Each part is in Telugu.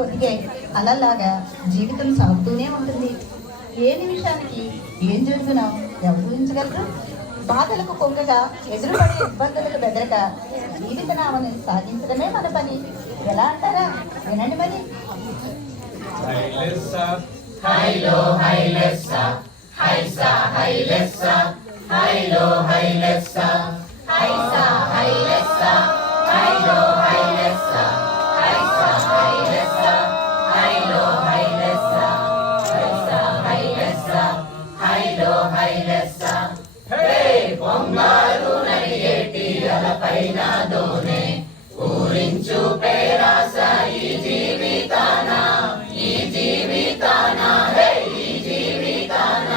ఒదిగే అలలాగా జీవితం సాగుతూనే ఉంటుంది. ఏ నిమిషానికి ఏం జరుగునో ఎవరు ఊహించగలరు? బాధలకు కొంగగా ఎదురుపడే ఇబ్బందులకు బెదరక జీవిత నామని సాగించడమే మన పని. ఎలా అంటారా? వినండి మరి. పొంగారు నడిగేటి అలపైన దోనే ఊరించు పేరాస ఈ జీవితాన ఈ జీవితాన హే ఈ జీవితాన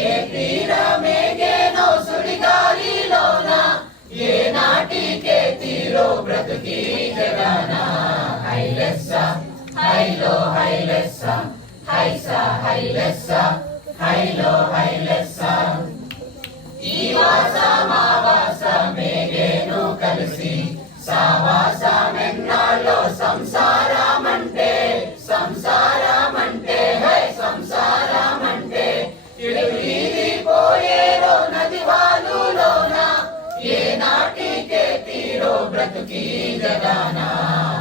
ఏ తీరమేగేనో సుడిగాలిలోన ఏ నాటికే తీరో బ్రతుకి జగన హైలెస్స హైలో హైలెస్స హైస హైలెస్స హైలో హైలెస్స ఈ వాస మా వాస మేగేను కలిసి సావాసమెన్నాళ్ళో సంసారమంటే సంసారమంటే హై సంసారమంటే ఇడిది పోయేరో నది వాలులోన ఏ నాటికే తీరో బ్రతుకి జగన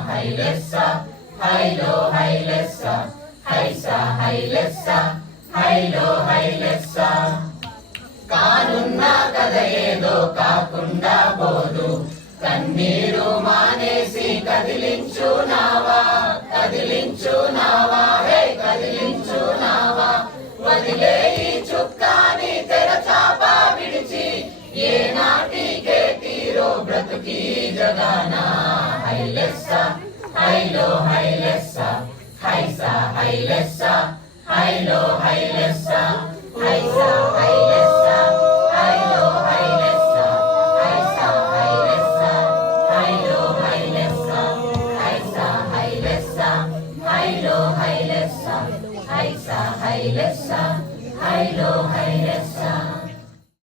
హైలెస్స హైలో హైలెస్స హైస హైలెస్స హైలో హైలెస్స కానున్న కథ ఏదో కాకుండా పోదు కన్నీరు మానేసి కదిలించునావా కదిలించునావా హే కదిలించునావా వదిలే ఈ చుక్కాని తెరచాప విడిచి ఏ నాటికే తీరో బ్రతుకి జగన హైలెస్స హైలో హైలెస్స హైస హైలెస్స హైలో హైలెస్స హైస హైలెస్స హైలో హైలెస్స హైస హైలెస్స హైలో హైలెస్స హైస హైలెస్స హైలో హైలెస్స హైస హైలెస్స హైలో హైలెస్స